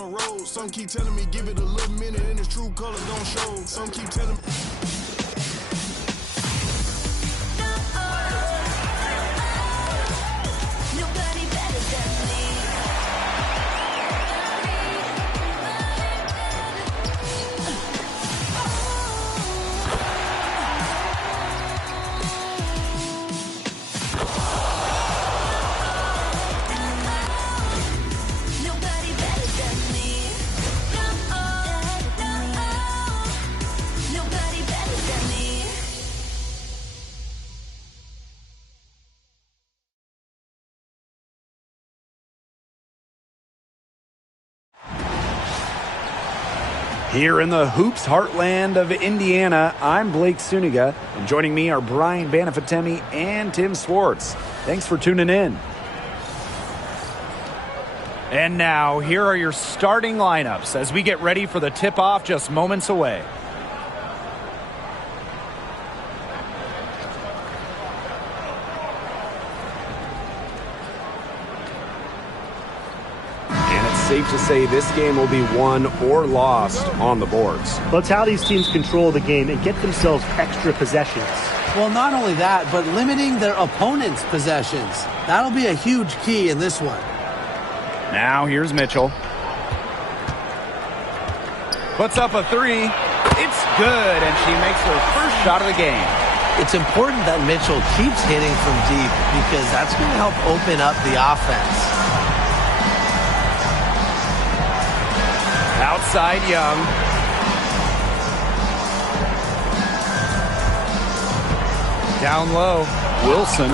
on the road. Some keep telling me give it a little minute and its true colors don't show. Some keep telling me. Nobody better than me. Nobody better than me. Nobody better than me. Here in the hoops heartland of Indiana, I'm Blake Suniga, and joining me are Brian Banafitemi and Tim Swartz. Thanks for tuning in. And now, here are your starting lineups as we get ready for the tip-off just moments away. And it's safe to say this game will be won or lost on the boards. Well, it's how these teams control the game and get themselves extra possessions. Well, not only that, but limiting their opponent's possessions. That'll be a huge key in this one. Now, here's Mitchell. Puts up a three. It's good, and she makes her first shot of the game. It's important that Mitchell keeps hitting from deep because that's going to help open up the offense. Outside Young. Down low. Wilson.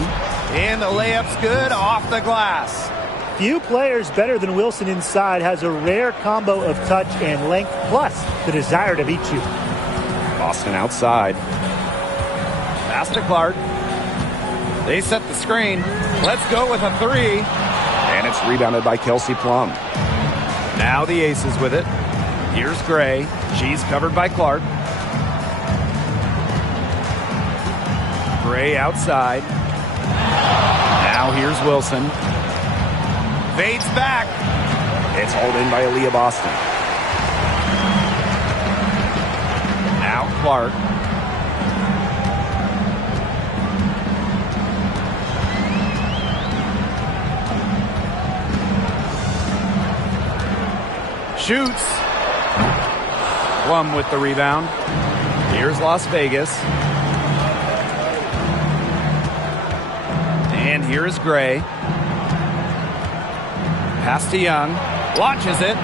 And the layup's good off the glass. Few players better than Wilson inside, has a rare combo of touch and length, plus the desire to beat you. Boston outside. Pass to Clark. They set the screen. Let's go with a three. And it's rebounded by Kelsey Plum. Now the Aces with it. Here's Gray. She's covered by Clark. Gray outside. Now here's Wilson. Fades back. It's hauled in by Aaliyah Boston. Now Clark. Shoots. Plum with the rebound. Here's Las Vegas. And here is Gray. Pass to Young. Launches it.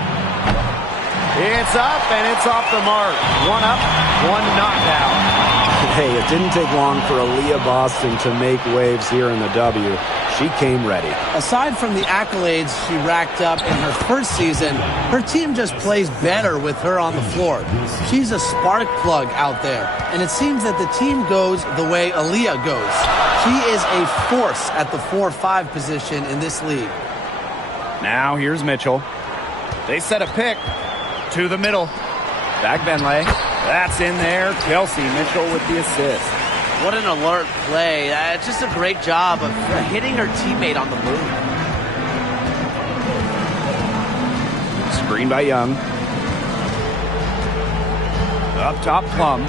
It's up and it's off the mark. One up, one knocked out. Hey, it didn't take long for Aaliyah Boston to make waves here in the W. She came ready. Aside from the accolades she racked up in her first season, her team just plays better with her on the floor. She's a spark plug out there, and it seems that the team goes the way Aaliyah goes. She is a force at the 4-5 position in this league. Now here's Mitchell. They set a pick to the middle. Back Benlay. That's in there. Kelsey Mitchell with the assist. What an alert play. It's just a great job of hitting her teammate on the move. Screen by Young. Up top Plum.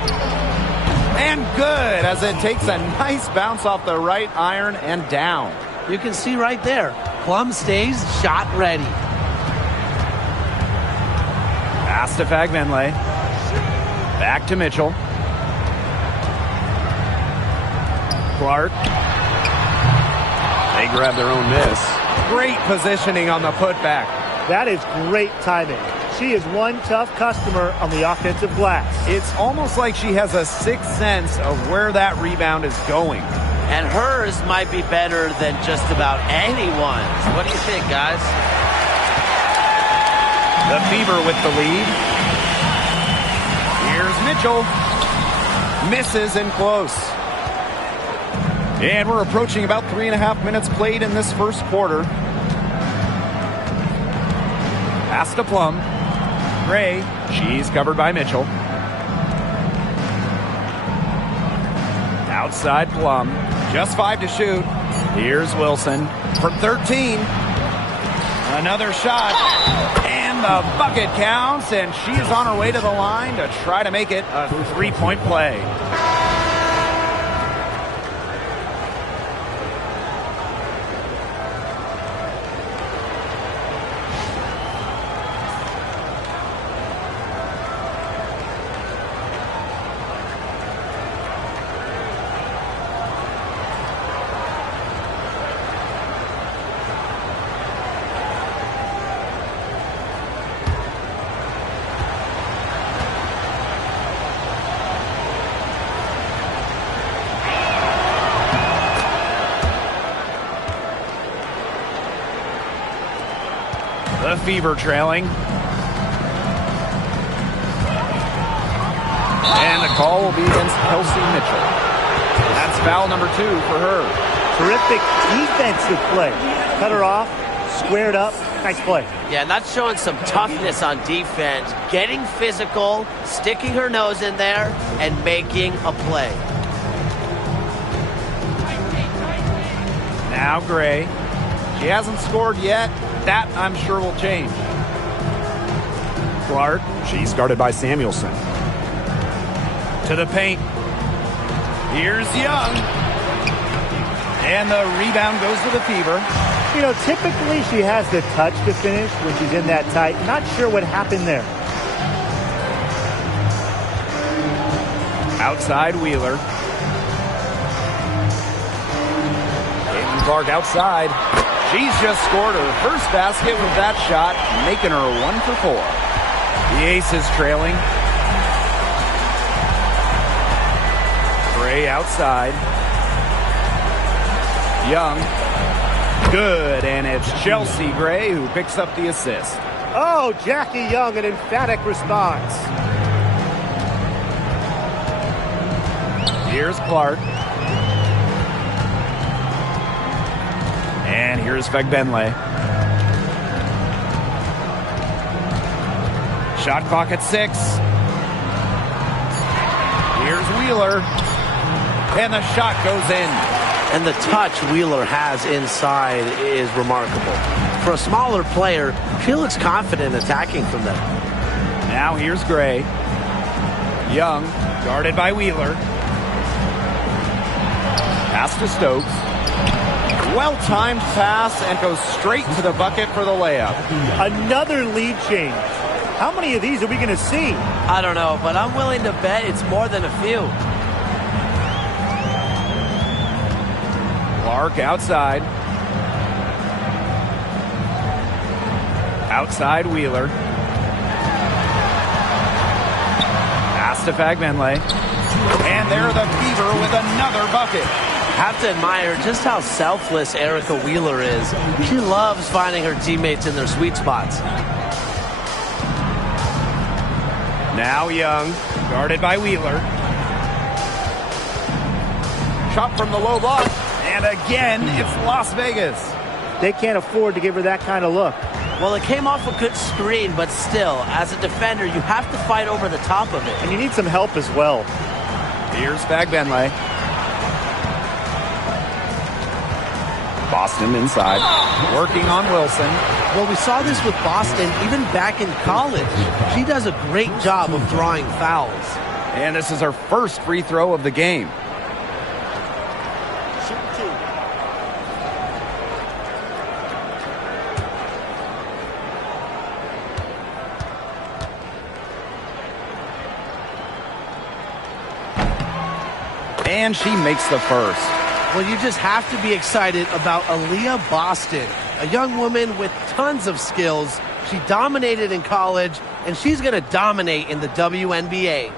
And good as it takes a nice bounce off the right iron and down. You can see right there. Plum stays shot ready. Pass to Fagbenley. Back to Mitchell. Clark. They grab their own miss. Great positioning on the putback. That is great timing. She is one tough customer on the offensive glass. It's almost like she has a sixth sense of where that rebound is going. And hers might be better than just about anyone's. What do you think, guys? The Fever with the lead. Here's Mitchell. Misses and close. And we're approaching about 3.5 minutes played in this first quarter. Pass to Plum. Gray. She's covered by Mitchell. Outside Plum. Just 5 to shoot. Here's Wilson from 13. Another shot. And the bucket counts, and she is on her way to the line to try to make it a 3-point play. The Fever trailing. And the call will be against Kelsey Mitchell. That's foul number 2 for her. Terrific defensive play. Cut her off, squared up. Nice play. Yeah, that's showing some toughness on defense. Getting physical, sticking her nose in there, and making a play. Now Gray. She hasn't scored yet. That, I'm sure, will change. Clark, she's guarded by Samuelson. To the paint. Here's Young. And the rebound goes to the Fever. You know, typically she has the touch to finish when she's in that tight. Not sure what happened there. Outside Wheeler. Caitlin Clark outside. She's just scored her first basket with that shot, making her 1 for 4. The Aces trailing. Gray outside. Young. Good, and it's Chelsea Gray who picks up the assist. Oh, Jackie Young, an emphatic response. Here's Clark. And here's Fagbenle. Shot clock at 6. Here's Wheeler. And the shot goes in. And the touch Wheeler has inside is remarkable. For a smaller player, she looks confident attacking from there. Now here's Gray. Young, guarded by Wheeler. Pass to Stokes. Well-timed pass and goes straight to the bucket for the layup. Another lead change. How many of these are we going to see? I don't know, but I'm willing to bet it's more than a few. Clark outside. Outside Wheeler. Pass to Fagbenle. And there the Fever with another bucket. Have to admire just how selfless Erica Wheeler is. She loves finding her teammates in their sweet spots. Now Young, guarded by Wheeler. Shot from the low block. And again, it's Las Vegas. They can't afford to give her that kind of look. Well, it came off a good screen, but still, as a defender, you have to fight over the top of it. And you need some help as well. Here's Fagbenle. Boston inside, working on Wilson. Well, we saw this with Boston even back in college. She does a great job of drawing fouls. And this is her first free throw of the game. And she makes the first. Well, you just have to be excited about Aaliyah Boston, a young woman with tons of skills. She dominated in college, and she's going to dominate in the WNBA.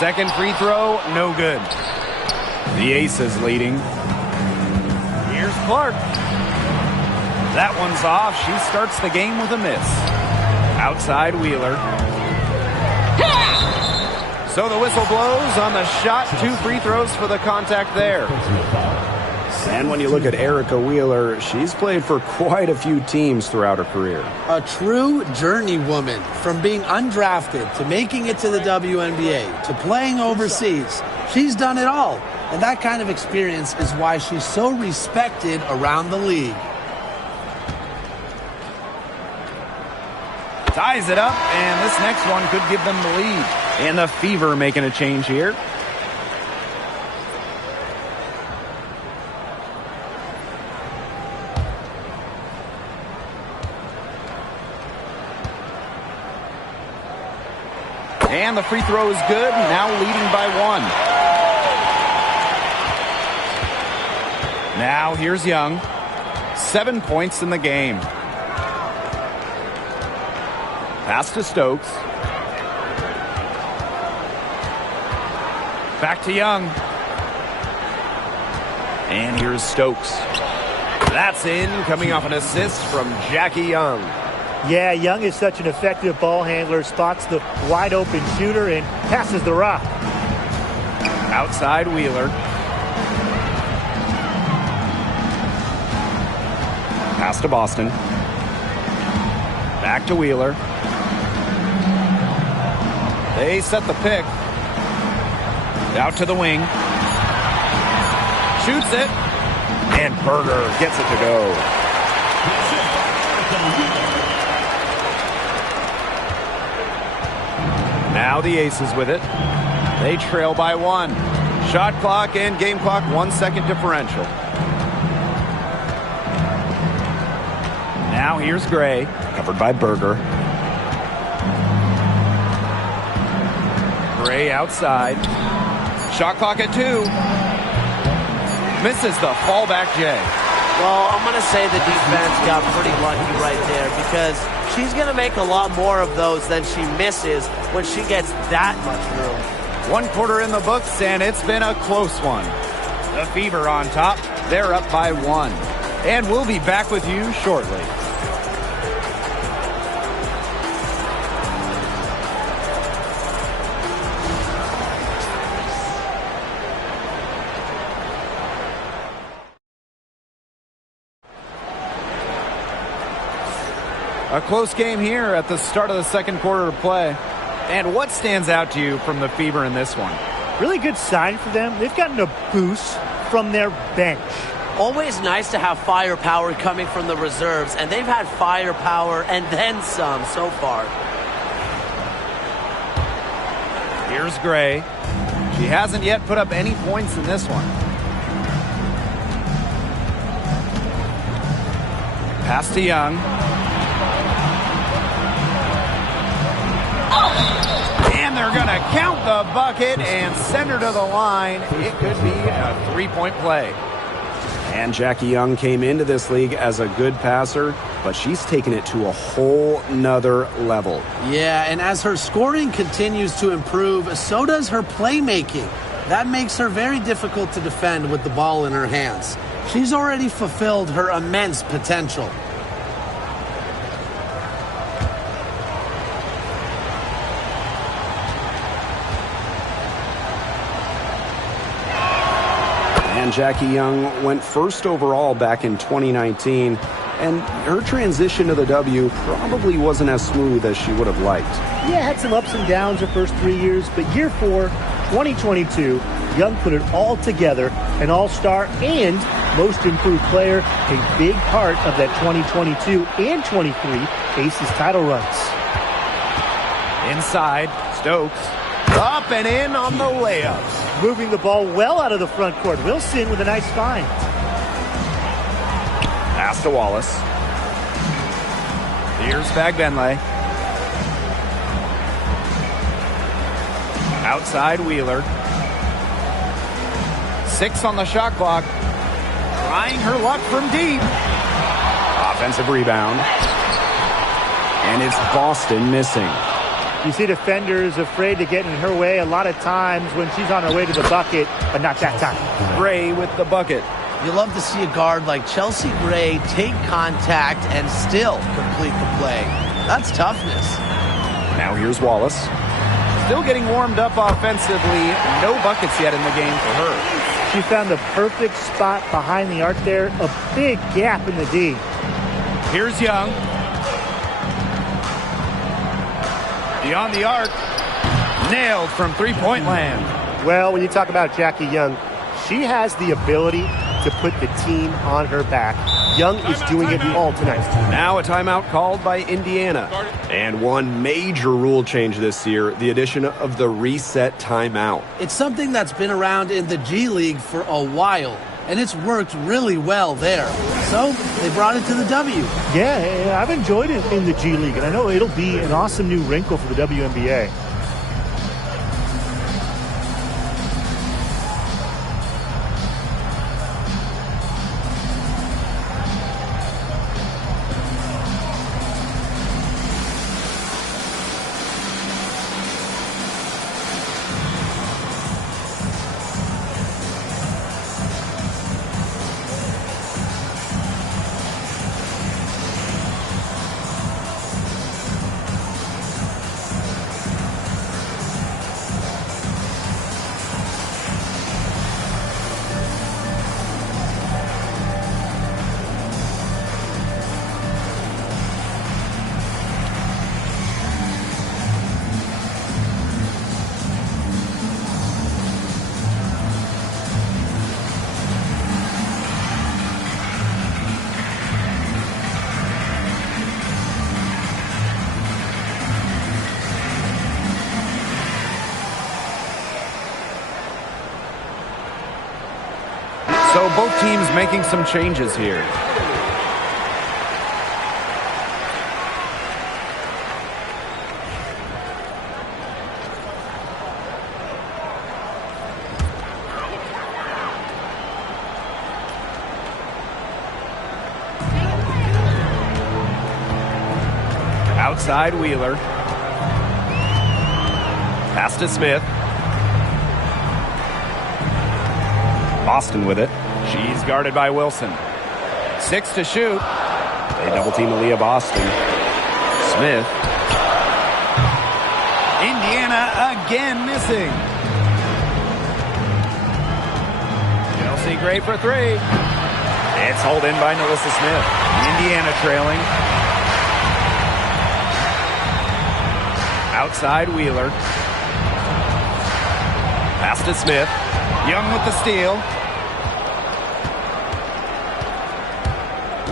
Second free throw, no good. The Aces leading. Here's Clark. That one's off. She starts the game with a miss. Outside Wheeler. So the whistle blows on the shot. 2 free throws for the contact there. And when you look at Erica Wheeler, she's played for quite a few teams throughout her career. A true journeywoman, from being undrafted to making it to the WNBA to playing overseas. She's done it all. And that kind of experience is why she's so respected around the league. Ties it up, and this next one could give them the lead. And the Fever making a change here. And the free throw is good, now leading by 1. Now here's Young. 7 points in the game. Pass to Stokes. Back to Young. And here's Stokes. That's in, coming off an assist from Jackie Young. Yeah, Young is such an effective ball handler, spots the wide open shooter and passes the rock. Outside Wheeler. Pass to Boston. Back to Wheeler. They set the pick. Out to the wing. Shoots it. And Berger gets it to go. Now the Aces with it. They trail by 1. Shot clock and game clock 1 second differential. Now here's Gray, covered by Berger. Gray outside. Shot clock at 2. Misses the fallback J. Well, I'm going to say the defense got pretty lucky right there because she's going to make a lot more of those than she misses when she gets that much room. 1 quarter in the books, and it's been a close one. The Fever on top. They're up by 1. And we'll be back with you shortly. A close game here at the start of the second quarter of play. And what stands out to you from the Fever in this one? Really good sign for them. They've gotten a boost from their bench. Always nice to have firepower coming from the reserves, and they've had firepower and then some so far. Here's Gray. She hasn't yet put up any points in this one. Pass to Young. And they're going to count the bucket and send her to the line. It could be a 3-point play. And Jackie Young came into this league as a good passer, but she's taken it to a whole nother level. Yeah, and as her scoring continues to improve, so does her playmaking. That makes her very difficult to defend with the ball in her hands. She's already fulfilled her immense potential. And Jackie Young went first overall back in 2019, and her transition to the W probably wasn't as smooth as she would have liked. Yeah, had some ups and downs her first 3 years, but year 4, 2022, Young put it all together, an all-star and most improved player, a big part of that 2022 and 23 ACES title runs. Inside, Stokes. Up and in on the layups. Moving the ball well out of the front court. Wilson with a nice find. Pass to Wallace. Here's Fagbenle. Outside Wheeler. 6 on the shot clock. Trying her luck from deep. Offensive rebound. And it's Boston missing. You see defenders afraid to get in her way a lot of times when she's on her way to the bucket, but not that time. Gray with the bucket. You love to see a guard like Chelsea Gray take contact and still complete the play. That's toughness. Now here's Wallace. Still getting warmed up offensively. No buckets yet in the game for her. She found the perfect spot behind the arc there. A big gap in the D. Here's Young. Beyond the arc. Nailed from three-point land. Well, when you talk about Jackie Young, She has the ability to put the team on her back. Young is doing it all tonight. Now a timeout called by Indiana. And one major rule change this year, the addition of the reset timeout. It's something that's been around in the G League for a while, and it's worked really well there. So they brought it to the W. Yeah, I've enjoyed it in the G League, and I know it'll be an awesome new wrinkle for the WNBA. So both teams making some changes here. Outside Wheeler. Pass to Smith. Boston with it. She's guarded by Wilson. 6 to shoot. They double team Aaliyah Boston. Smith. Indiana again missing. Chelsea great for 3. It's hauled in by Melissa Smith. Indiana trailing. Outside Wheeler. Pass to Smith. Young with the steal.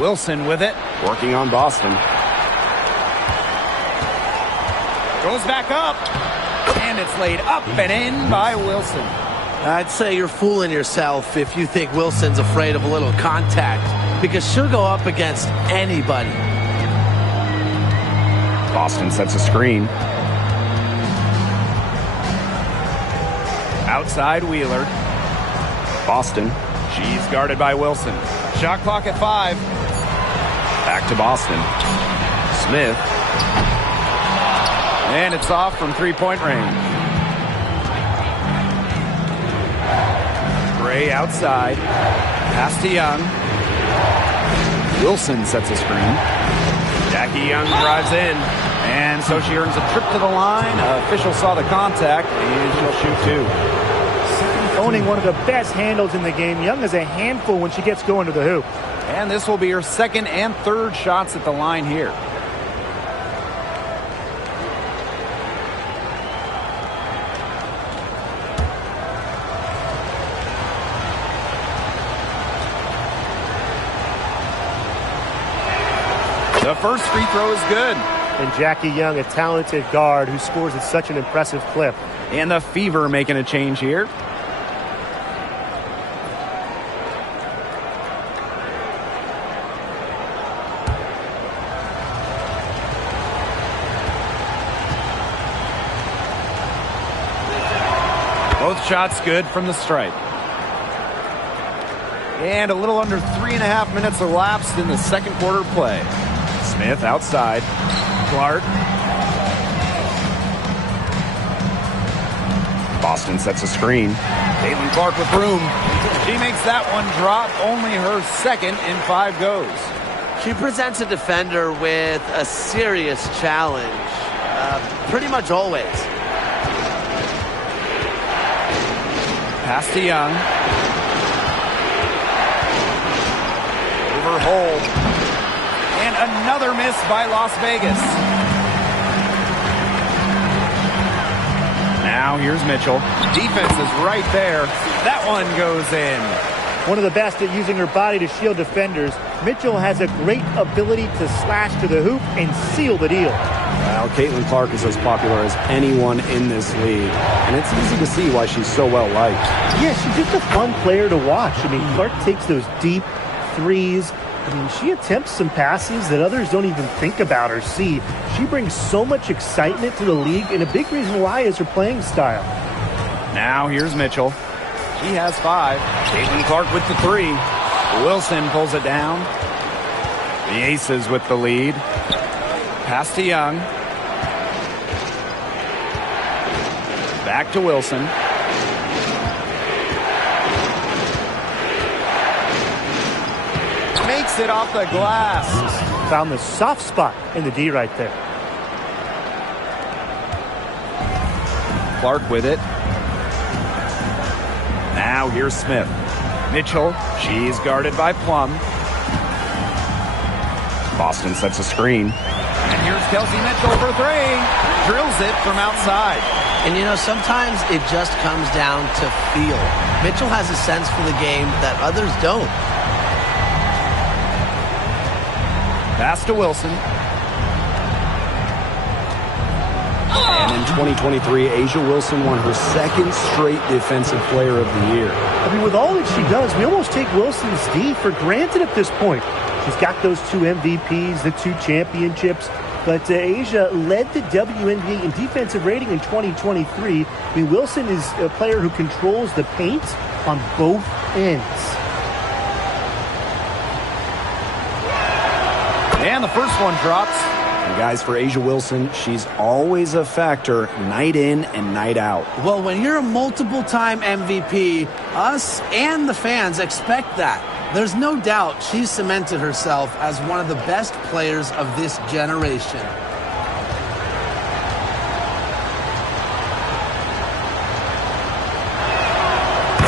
Wilson with it. Working on Boston. Goes back up. And it's laid up and in by Wilson. I'd say you're fooling yourself if you think Wilson's afraid of a little contact, because she'll go up against anybody. Boston sets a screen. Outside Wheeler. Boston. She's guarded by Wilson. Shot clock at 5. Back to Boston. Smith. And it's off from 3-point range. Gray outside. Pass to Young. Wilson sets a screen. Jackie Young drives in. And so she earns a trip to the line. Official saw the contact, and she'll shoot 2. Owning one of the best handles in the game. Young is a handful when she gets going to the hoop. And this will be her second and third shots at the line here. The first free throw is good. And Jackie Young, a talented guard who scores at such an impressive clip. And the Fever making a change here. Both shots good from the stripe. And a little under 3.5 minutes elapsed in the second quarter play. Smith outside. Clark. Boston sets a screen. Caitlin Clark with room. She makes that one drop. Only her second in 5 goes. She presents a defender with a serious challenge, pretty much always. Pass to Young. Over hold. And another miss by Las Vegas. Now here's Mitchell. Defense is right there. That one goes in. One of the best at using her body to shield defenders, Mitchell has a great ability to slash to the hoop and seal the deal. Well, Caitlin Clark is as popular as anyone in this league, and it's easy to see why she's so well liked. Yeah, she's just a fun player to watch. I mean, Clark takes those deep threes. I mean, she attempts some passes that others don't even think about or see. She brings so much excitement to the league, and a big reason why is her playing style. Now here's Mitchell. She has 5. Caitlin Clark with the 3. Wilson pulls it down. The Aces with the lead. Pass to Young. Back to Wilson. Makes it off the glass. Found the soft spot in the D right there. Clark with it. Now here's Smith. Mitchell, she's guarded by Plum. Boston sets a screen. And here's Kelsey Mitchell for 3. Drills it from outside. And you know, sometimes it just comes down to feel. Mitchell has a sense for the game that others don't. Pass to Wilson. And in 2023, Asia Wilson won her 2nd straight Defensive Player of the Year. I mean, with all that she does, we almost take Wilson's D for granted at this point. She's got those 2 MVPs, the 2 championships, but Asia led the WNBA in defensive rating in 2023. I mean, Wilson is a player who controls the paint on both ends. And the first one drops. And guys, for Asia Wilson, she's always a factor night in and night out. Well, when you're a multiple-time MVP, us and the fans expect that. There's no doubt she's cemented herself as one of the best players of this generation.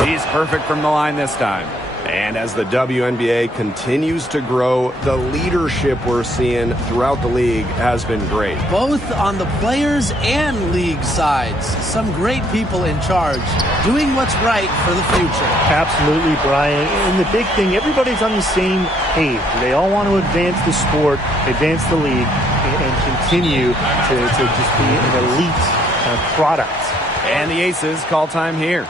He's perfect from the line this time. And as the WNBA continues to grow, the leadership we're seeing throughout the league has been great. Both on the players and league sides. Some great people in charge, doing what's right for the future. Absolutely, Brian. And the big thing, everybody's on the same page. They all want to advance the sport, advance the league, and continue to just be an elite product. And the Aces call time here.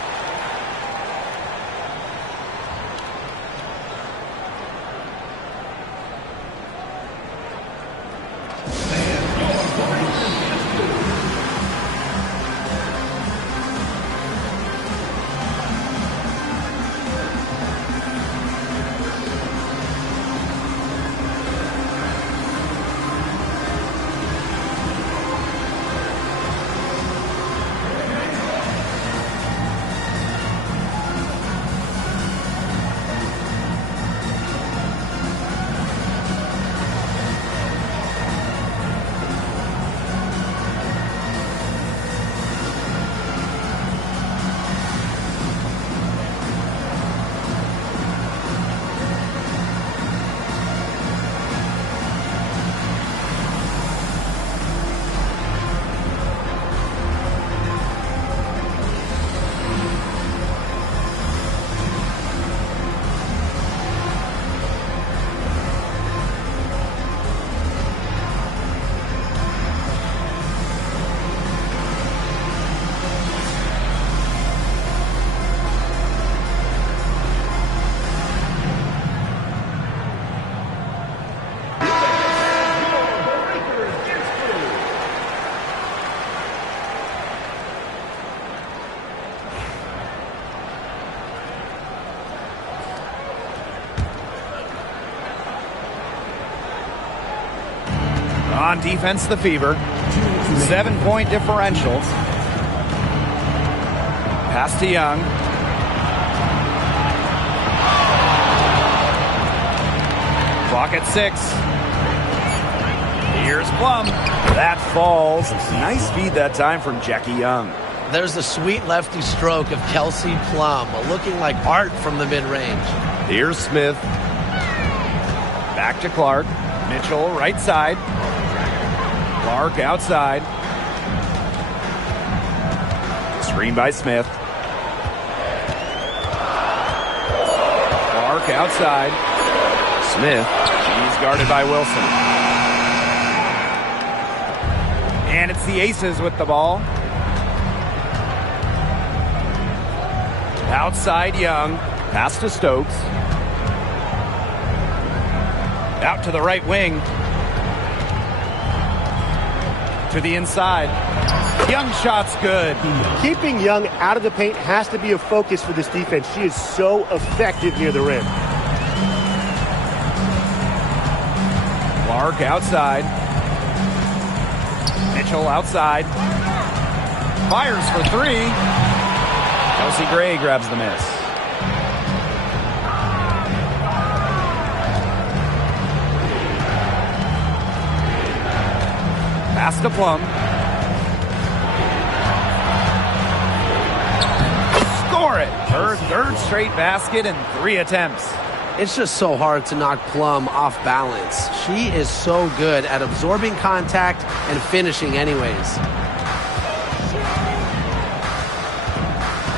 On defense, the Fever. 7-point differential. Pass to Young. Clock at 6. Here's Plum. That falls. Nice feed that time from Jackie Young. There's the sweet lefty stroke of Kelsey Plum, looking like art from the mid-range. Here's Smith. Back to Clark. Mitchell, right side. Clark outside. Screen by Smith. Clark outside. Smith. She's guarded by Wilson. And it's the Aces with the ball. Outside Young. Pass to Stokes. Out to the right wing. To the inside. Young shot's good. Keeping Young out of the paint has to be a focus for this defense. She is so effective near the rim. Clark outside. Mitchell outside. Fires for three. Chelsea Gray grabs the miss. Pass to Plum. Score it! Her third straight basket in 3 attempts. It's just so hard to knock Plum off balance. She is so good at absorbing contact and finishing anyways.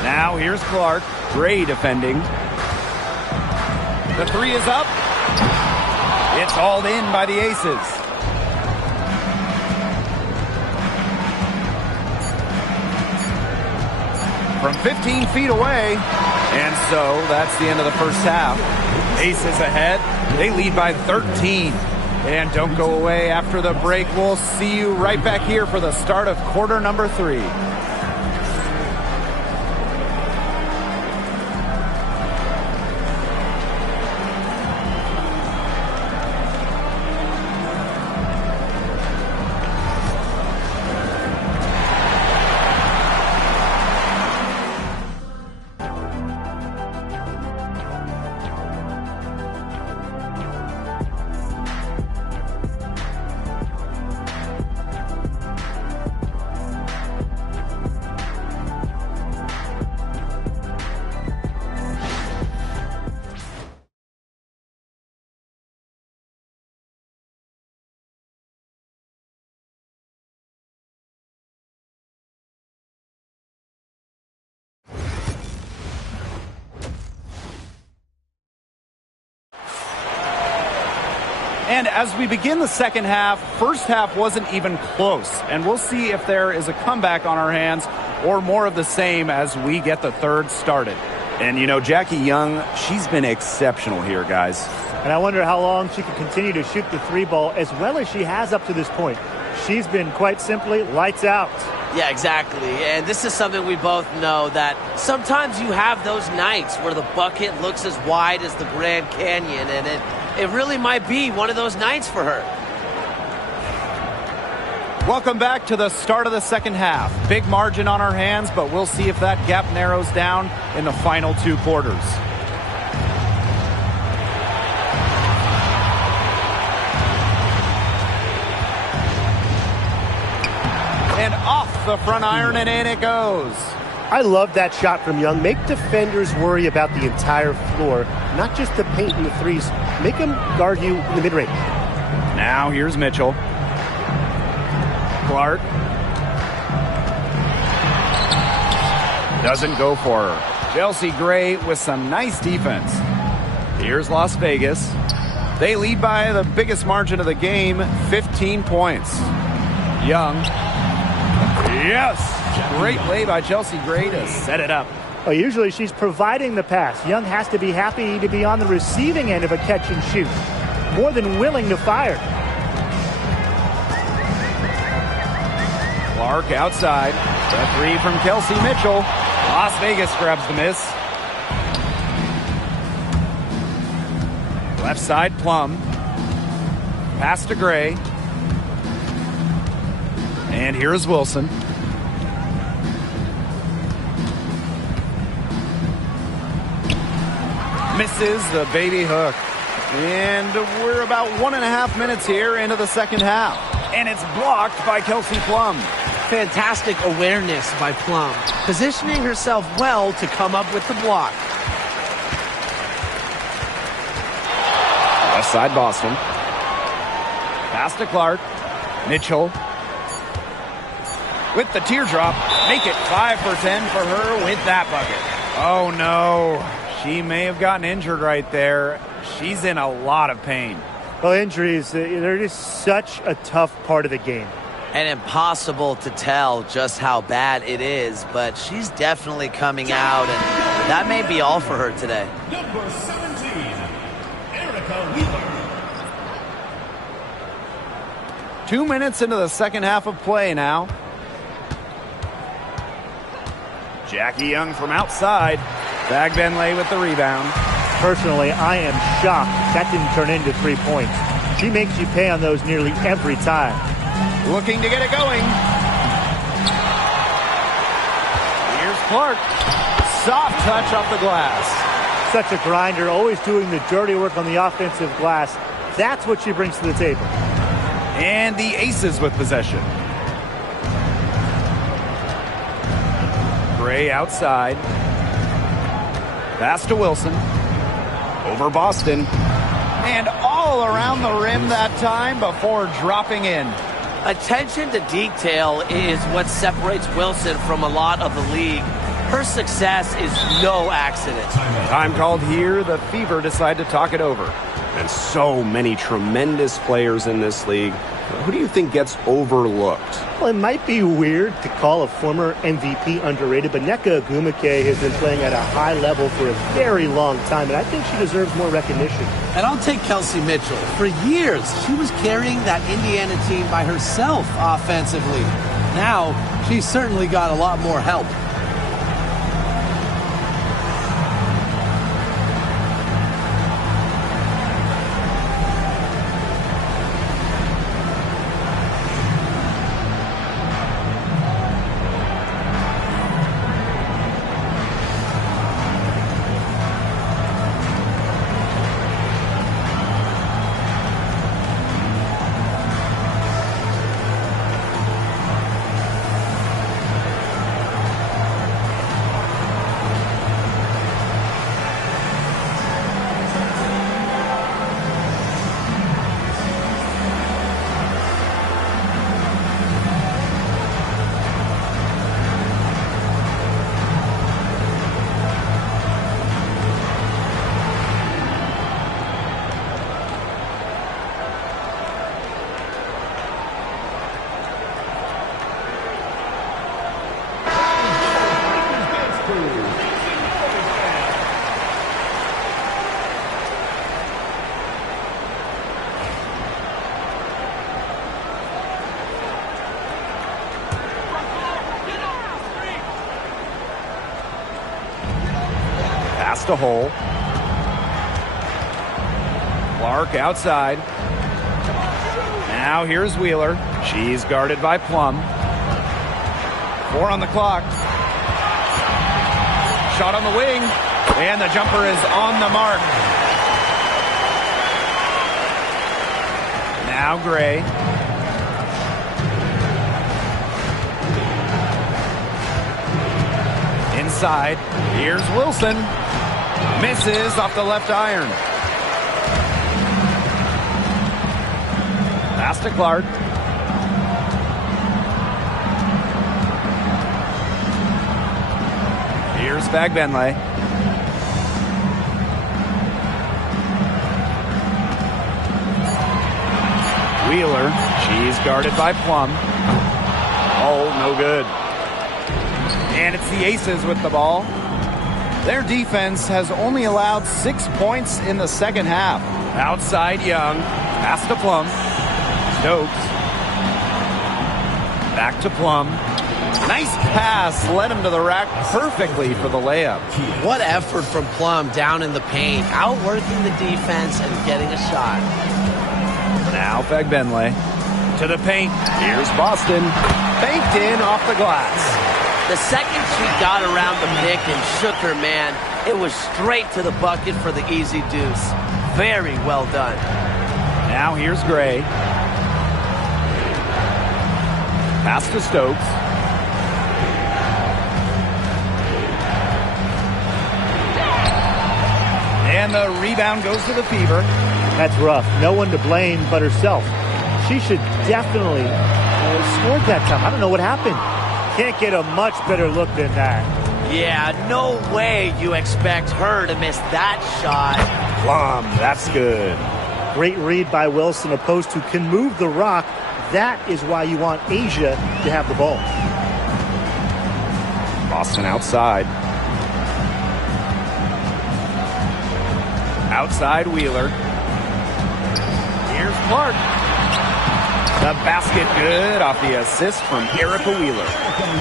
Now here's Clark. Gray defending. The three is up. It's hauled in by the Aces. From 15 feet away. And so that's the end of the first half. Aces ahead. They lead by 13. And don't go away after the break. We'll see you right back here for the start of quarter number 3. And as we begin the second half, first half wasn't even close. And we'll see if there is a comeback on our hands or more of the same as we get the third started. And, you know, Jackie Young, she's been exceptional here, guys. And I wonder how long she can continue to shoot the 3 ball as well as she has up to this point. She's been quite simply lights out. Yeah, exactly. And this is something we both know, that sometimes you have those nights where the bucket looks as wide as the Grand Canyon, and it really might be one of those nights for her. Welcome back to the start of the second half. Big margin on our hands, but we'll see if that gap narrows down in the final 2 quarters. And off the front iron, and in it goes. I love that shot from Young. Make defenders worry about the entire floor, not just the paint and the threes. Make them guard you in the mid-range. Now here's Mitchell. Clark. Doesn't go for her. Chelsea Gray with some nice defense. Here's Las Vegas. They lead by the biggest margin of the game, 15 points. Young. Yes! Great play by Chelsea Gray to set it up. Well, usually she's providing the pass. Young has to be happy to be on the receiving end of a catch and shoot. More than willing to fire. Clark outside. The 3 from Kelsey Mitchell. Las Vegas grabs the miss. Left side, Plum. Pass to Gray. And here's Wilson. Misses the baby hook. And we're about 1.5 minutes here into the second half. And it's blocked by Kelsey Plum. Fantastic awareness by Plum, positioning herself well to come up with the block. Left side, Boston. Pass to Clark. Mitchell. with the teardrop. Make it 5 for 10 for her with that bucket. Oh, no. She may have gotten injured right there. She's in a lot of pain. Well, injuries, they're just such a tough part of the game. And impossible to tell just how bad it is, but she's definitely coming out, and that may be all for her today. Number 17, Erica Wheeler. 2 minutes into the second half of play now. Jackie Young from outside. Bagbenley with the rebound. Personally, I am shocked that didn't turn into 3 points. She makes you pay on those nearly every time. Looking to get it going. Here's Clark. Soft touch off the glass. Such a grinder, always doing the dirty work on the offensive glass. That's what she brings to the table. And the Aces with possession. Gray outside. Pass to Wilson. Over Boston. And all around the rim that time before dropping in. Attention to detail is what separates Wilson from a lot of the league. Her success is no accident. Time called here. The Fever decide to talk it over. And so many tremendous players in this league. Who do you think gets overlooked? Well, it might be weird to call a former MVP underrated, but Nneka Ogwumike has been playing at a high level for a very long time, and I think she deserves more recognition. And I'll take Kelsey Mitchell. For years, she was carrying that Indiana team by herself offensively. Now, she's certainly got a lot more help. To hole. Clark outside. Now here's Wheeler. She's guarded by Plum. 4 on the clock. Shot on the wing. And the jumper is on the mark. Now Gray. Inside. Here's Wilson. Misses off the left iron. Pass to Clark. Here's Bagbenley. Wheeler. She's guarded by Plum. Oh, no good. And it's the Aces with the ball. Their defense has only allowed 6 points in the second half. Outside Young. Pass to Plum. Stokes. Back to Plum. Nice pass. Led him to the rack perfectly for the layup. What effort from Plum down in the paint, outworking the defense and getting a shot. Now Bagbenley. To the paint. Here's Boston. Banked in off the glass. The second she got around the pick and shook her man, it was straight to the bucket for the easy deuce. Very well done. Now here's Gray. Pass to Stokes. And the rebound goes to the Fever. That's rough. No one to blame but herself. She should definitely scored that time. I don't know what happened. can't get a much better look than that. Yeah, no way you expect her to miss that shot. Plum, that's good. Great read by Wilson, a post who can move the rock. That is why you want Asia to have the ball. Boston outside. Outside Wheeler. Here's Clark. The basket good off the assist from Erica Wheeler.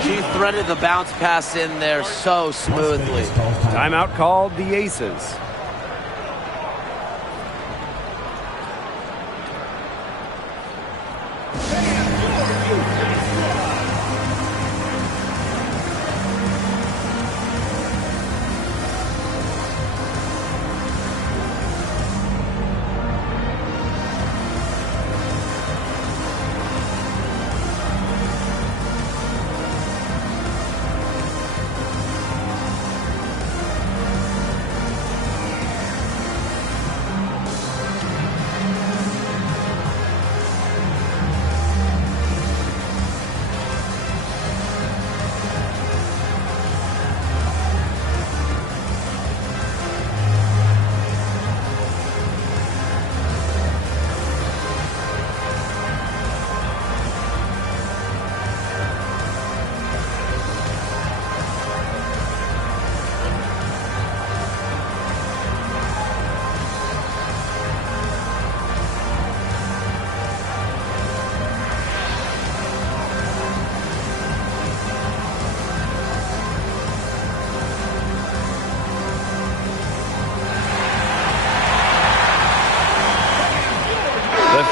She threaded the bounce pass in there so smoothly. Timeout called the Aces.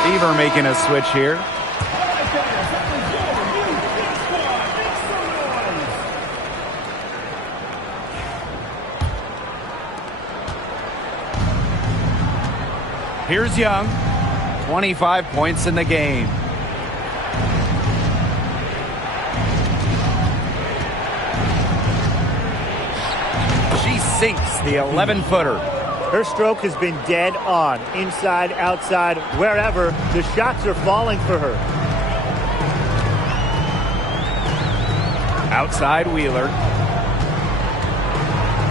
Fever making a switch here. Here's Young. 25 points in the game. She sinks the 11-footer. Her stroke has been dead on. Inside, outside, wherever. The shots are falling for her. Outside Wheeler.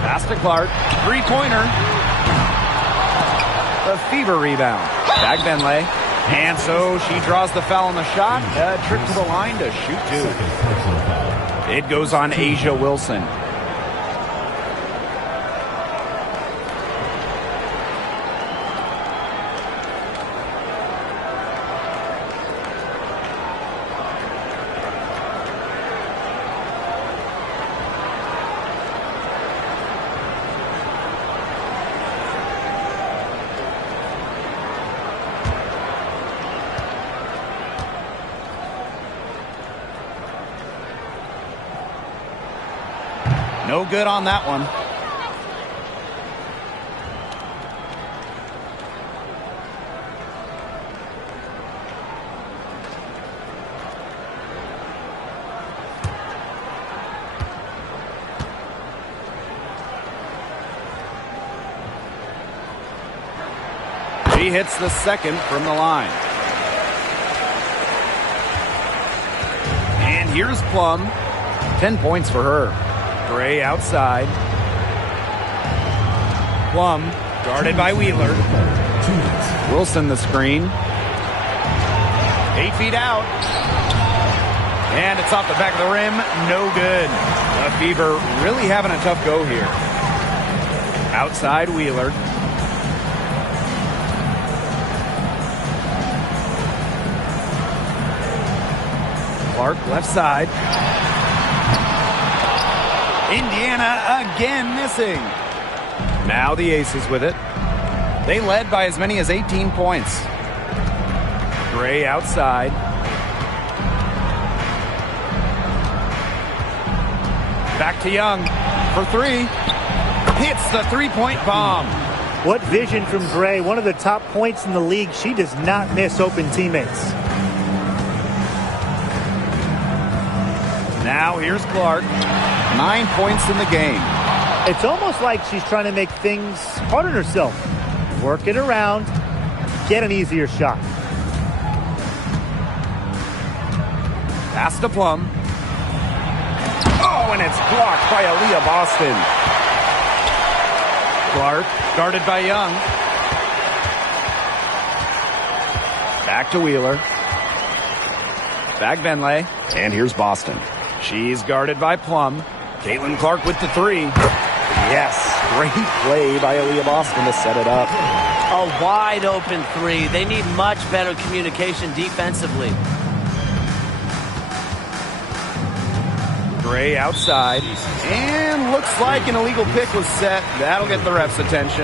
Pass to Clark. Three-pointer. The Fever rebound. Back Benlay. And so she draws the foul on the shot. A trip to the line to shoot two. It goes on Asia Wilson. No good on that one. She hits the second from the line. And here's Plum. 10 points for her. Gray outside. Plum guarded by Wheeler. Wilson the screen. 8 feet out. And it's off the back of the rim. No good. The Fever really having a tough go here. Outside Wheeler. Clark left side. Indiana again missing. Now the Aces with it. They led by as many as 18 points. Gray outside. Back to Young for three. Hits the three-point bomb. What vision from Gray. One of the top points in the league. She does not miss open teammates. Now here's Clark. 9 points in the game. It's almost like she's trying to make things hard on herself. Work it around. Get an easier shot. Pass to Plum. Oh, and it's blocked by Aaliyah Boston. Clark guarded by Young. Back to Wheeler. Back Benlay. And here's Boston. She's guarded by Plum. Caitlin Clark with the three. Yes, great play by Aaliyah Boston to set it up. A wide open three. They need much better communication defensively. Gray outside. And looks like an illegal pick was set. That'll get the ref's attention.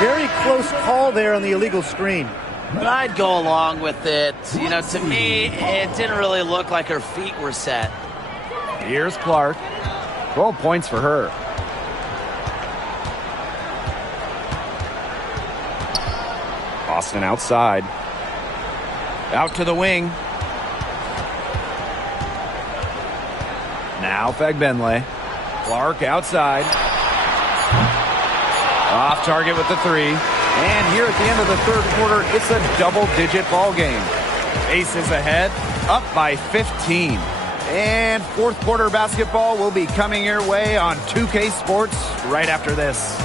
Very close call there on the illegal screen. But I'd go along with it. You know, to me, it didn't really look like her feet were set. Here's Clark. 12 points for her. Boston outside. Out to the wing. Now Fagbenle. Clark outside. Off target with the three. And here at the end of the third quarter, it's a double-digit ball game. Aces ahead, up by 15. And fourth quarter basketball will be coming your way on 2K Sports right after this.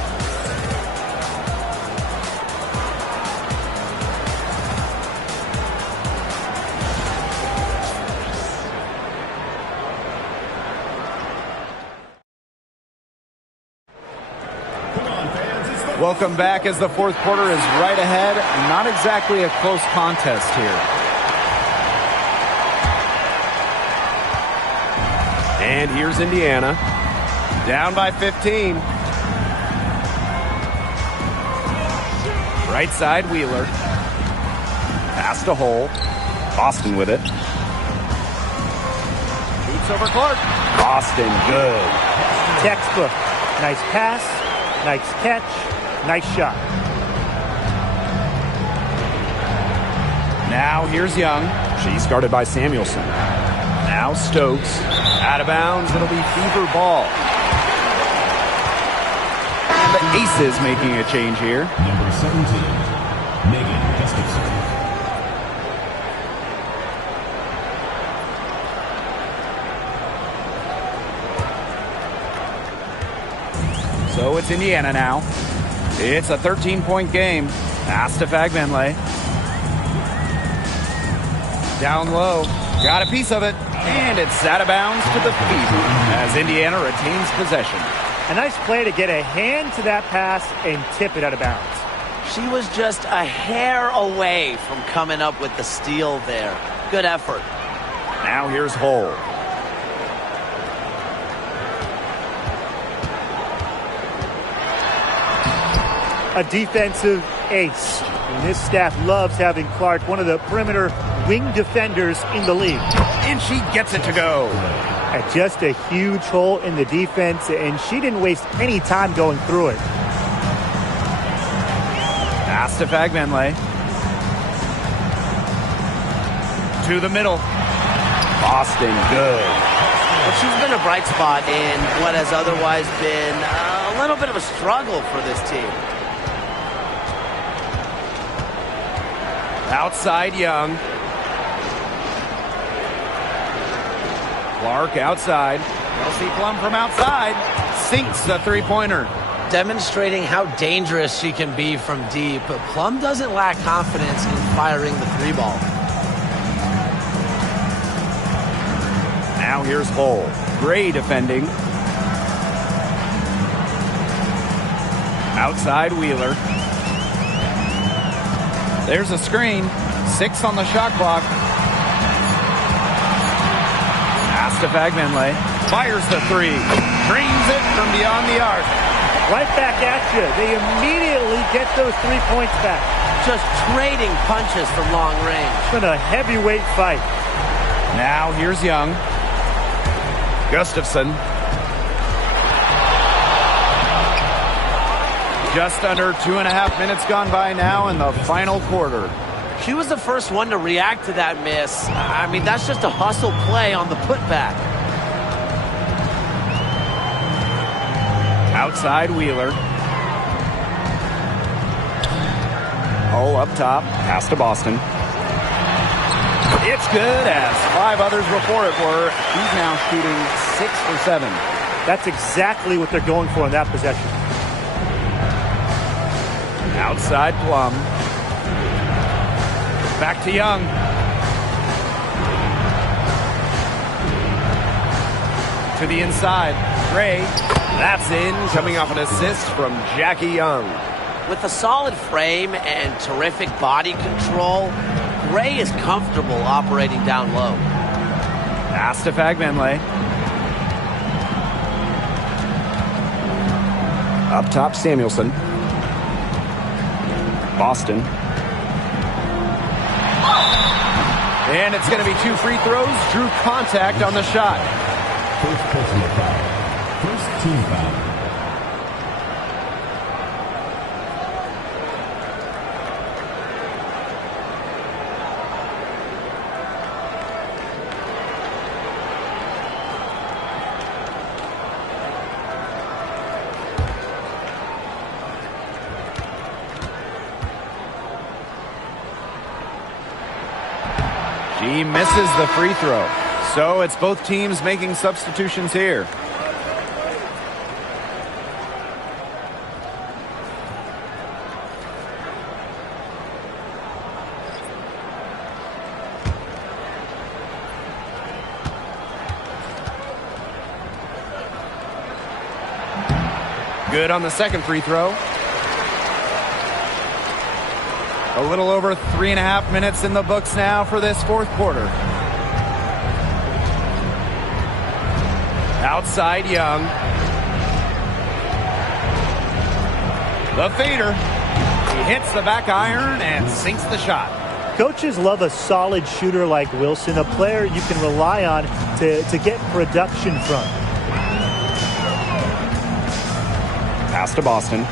Welcome back as the fourth quarter is right ahead. Not exactly a close contest here. And here's Indiana. Down by 15. Right side, Wheeler. Pass to Hole. Boston with it. Shoots over Clark. Boston, good. Textbook. Nice pass, nice catch, nice shot. Now here's Young. She's guarded by Samuelson. Now Stokes. Out of bounds. It'll be Fever ball. And the Aces making a change here. Number 17, Megan Gustafson. So it's Indiana now. It's a 13-point game. Pass to Fagbenle. Down low. Got a piece of it. And it's out of bounds to the Fever as Indiana retains possession. A nice play to get a hand to that pass and tip it out of bounds. She was just a hair away from coming up with the steal there. Good effort. Now here's Hole. A defensive ace. And this staff loves having Clark, one of the perimeter wing defenders in the league. And she gets it to go. At just a huge hole in the defense, and she didn't waste any time going through it. Pass to Fagbenle. To the middle. Boston, good. Well, she's been a bright spot in what has otherwise been a little bit of a struggle for this team. Outside Young. Clark outside. Kelsey Plum from outside. Sinks the three-pointer. Demonstrating how dangerous she can be from deep. But Plum doesn't lack confidence in firing the three ball. Now here's Hole. Gray defending. Outside Wheeler. There's a screen. 6 on the shot clock. Pass to Fagbenle. Fires the three. Dreams it from beyond the arc. Right back at you. They immediately get those 3 points back. Just trading punches from long range. It's been a heavyweight fight. Now here's Young. Gustafson. Just under 2.5 minutes gone by now in the final quarter. She was the first one to react to that miss. I mean, that's just a hustle play on the putback. Outside Wheeler. Hole up top. Pass to Boston. It's good, as 5 others before it were. He's now shooting 6 for 7. That's exactly what they're going for in that possession. Outside Plum. Back to Young. To the inside. Gray. That's in. Coming off an assist from Jackie Young. With a solid frame and terrific body control, Gray is comfortable operating down low. Pass to Fagbenle. Up top, Samuelson. Boston. And it's going to be 2 free throws. Drew contact on the shot. First personal foul. First team foul. He misses the free throw. So it's both teams making substitutions here. Good on the second free throw. A little over 3.5 minutes in the books now for this fourth quarter. Outside Young. The fader. He hits the back iron and sinks the shot. Coaches love a solid shooter like Wilson, a player you can rely on to get production from. Pass to Boston.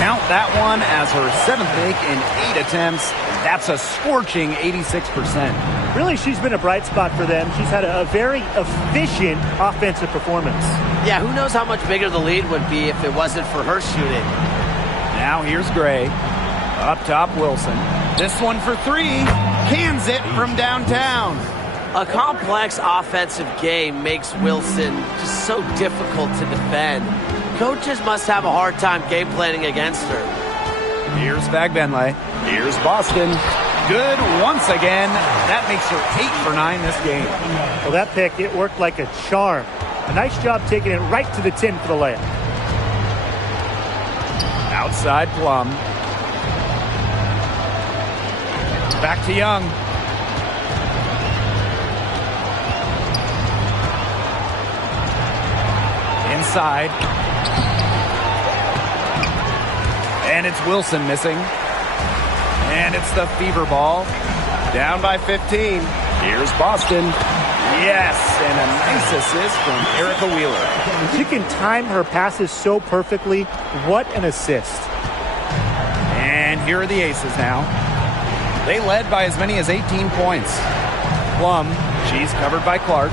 Count that one as her 7th make in 8 attempts. That's a scorching 86%. Really, she's been a bright spot for them. She's had a very efficient offensive performance. Yeah, who knows how much bigger the lead would be if it wasn't for her shooting. Now here's Gray. Up top, Wilson. This one for 3. Cans it from downtown. A complex offensive game makes Wilson just so difficult to defend. Coaches must have a hard time game planning against her. Here's Fagbenle. Here's Boston. Good once again. That makes her 8 for 9 this game. Well, that pick, it worked like a charm. A nice job taking it right to the tin for the layup. Outside Plum. Back to Young. Inside. And it's Wilson missing. And it's the fever ball. Down by 15. Here's Boston. Yes, and a nice assist from Erica Wheeler. She can time her passes so perfectly. What an assist. And here are the Aces now. They led by as many as 18 points. Plum, she's covered by Clark.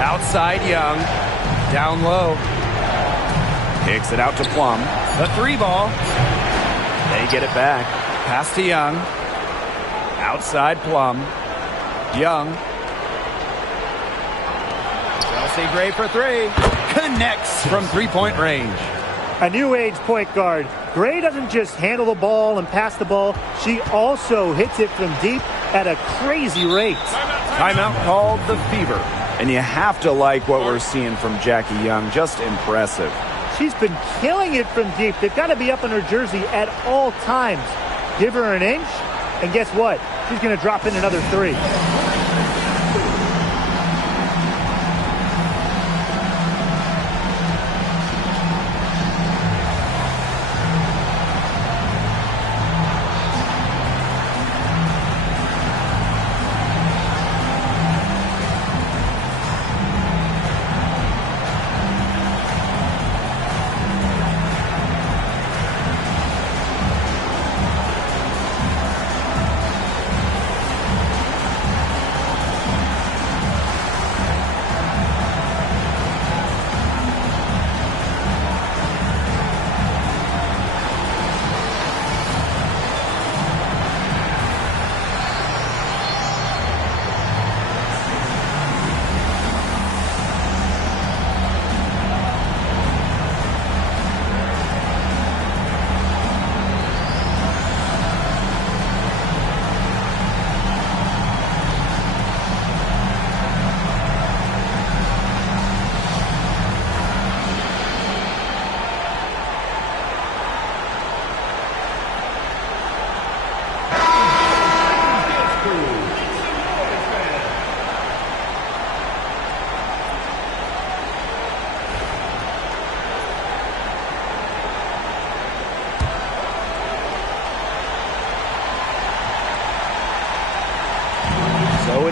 Outside Young. Down low. Kicks it out to Plum. The 3 ball. They get it back. Pass to Young. Outside Plum. Young. Chelsea Gray for 3. Connects from 3-point range. A new age point guard. Gray doesn't just handle the ball and pass the ball. She also hits it from deep at a crazy rate. Timeout called the Fever. And you have to like what we're seeing from Jackie Young. Just impressive. She's been killing it from deep. They've got to be up in her jersey at all times. Give her an inch, and guess what? She's going to drop in another 3.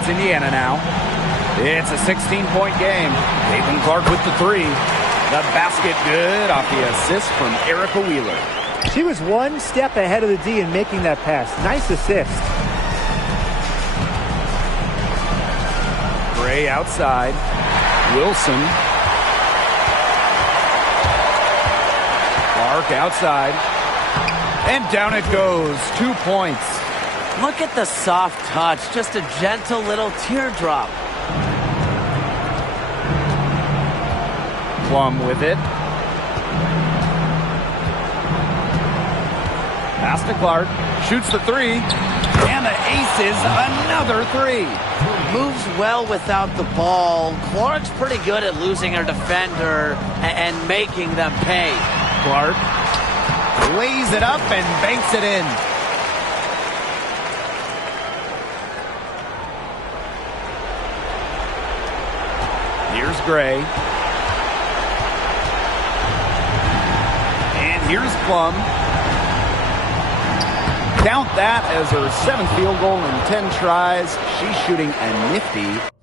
It's Indiana now. It's a 16-point game. Caitlin Clark with the three. The basket good off the assist from Erica Wheeler. She was one step ahead of the D in making that pass. Nice assist. Gray outside. Wilson. Clark outside. And down it goes. 2 points. Look at the soft touch. Just a gentle little teardrop. Plum with it. Pass to Clark. Shoots the three. And the Aces another three. Moves well without the ball. Clark's pretty good at losing her defender and making them pay. Clark lays it up and banks it in. Here's Gray. And here's Plum. Count that as her 7th field goal in 10 tries. She's shooting a nifty